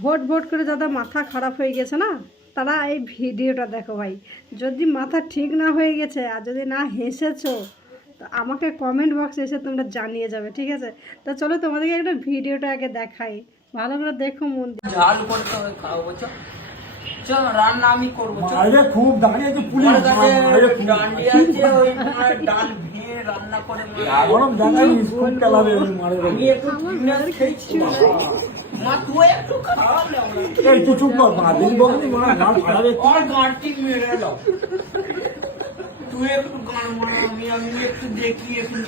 Vote vote করে যাদের মাথা খারাপ হয়ে গেছে না, তারা এই ভিডিওটা দেখো ভাই। যদি মাথা ঠিক না হয়ে গেছে আর যদি না হেসেছো, তো আমাকে কমেন্ট বক্সে এসে তোমরা জানিয়ে যাবে, ঠিক আছে? তো চলো তোমাদেরকে একটা ভিডিওটা আগে দেখাই, ভালো করে দেখো মন দিয়ে। ঝাল করতে হবে, খাওয়াবো চল। চল রান্না আমি করবো চল। আরে খুব দাঁড়িয়ে আছে পুলিশ আমার কাছে ডান্ডি আছে, ওই মার ডাল ভেঙে রান্না করে গরম জায়গায় খুব চালাবে মারে আমি একটু পিনাজ খেয়েছি। মা তুই একটু খাওয়া না। এই তুই চুপ কর মা দিদি বলনি মা গাল ফাড়াবে আর গাঁটি মেরে দাও। তুই একটু গান মারা, আমি একটু দেখি একটু।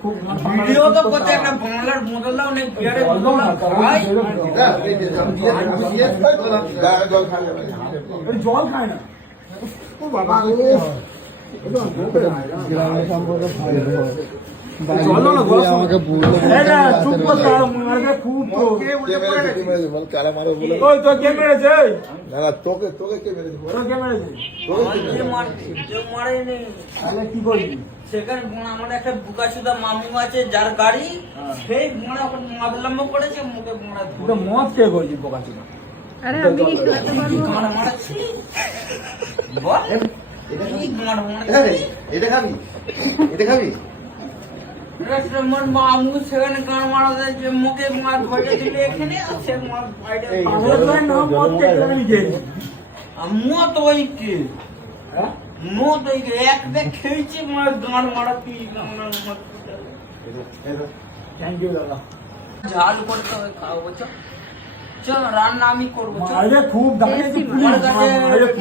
খুব ভিডিও তো করতে একটা বাংলার বদলাও নেই, বিয়ারে বদলাও খাই। জল খায় না ও বাবা আমাকে চুপ কর মারবে খুব তো ওই তো কে মেরেছে তোকে কে মেরেছে তোর কে মেরেছে মারেনি। তাহলে কি করবি সেখানে আমার একটা বুকাচুদা মামু আছে যার গাড়ি, সেই মোড়া মাদলাম্ব করেছে, মুখে মোড়া তো মদ কে করছি বোকাচি আরে আমি কি খেতে পারবো? মারাচ্ছি বল এটা খাবি এটা খাবি আমার মামু সেখানে গান মারা যাচ্ছে, মুখে মার ধরে দিলে এখানে আছে মার বাইরে। মত ওই কে মত ওই কে এক দেখ খেয়েছি মার গান মারা কি থ্যাংক ইউ দাদা ঝাল করতে হবে, খাওয়াবো চল। চল রান্না আমি করবো চল। আরে খুব দাঁড়িয়ে আছে আমার পুলিশ কাছে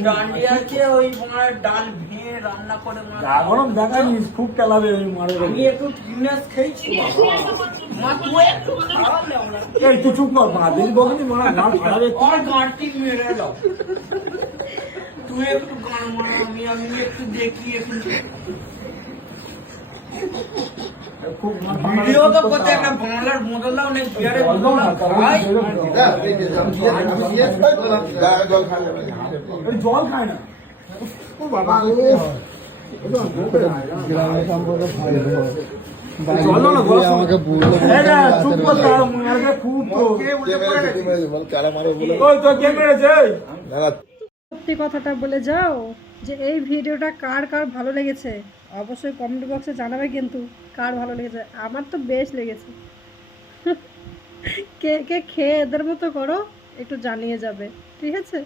ডান্ডি আছে, ওই মার ডাল ভেঙে রান্না করে গরম জায়গায় খুব চালাবে মারে আমি একটু পিনাজ খেয়েছি। মা তুই একটু খাওয়া না। এই তুই চুপ কর মা দিদি বলনি মা গাল ফাড়াবে আর গাঁটি মেরে দাও। তুই একটু গান মারা, আমি একটু দেখি একটু। খুব ভিডিও তো করতে একটা বাংলার বদলাও নেই, বিয়ারে বদলাও খাই। জল খায় না ও বাবা আমাকে চুপ কর মারবে খুব তো ওই তো কে মেরেছে সত্যি কথাটা বলে যাও যে এই ভিডিওটা কার কার ভালো লেগেছে অবশ্যই কমেন্ট বক্সে জানাবে, কিন্তু কার ভালো লেগেছে। আমার তো বেশ লেগেছে। কে কে খেয়ে এদের মতো করো একটু জানিয়ে যাবে, ঠিক আছে?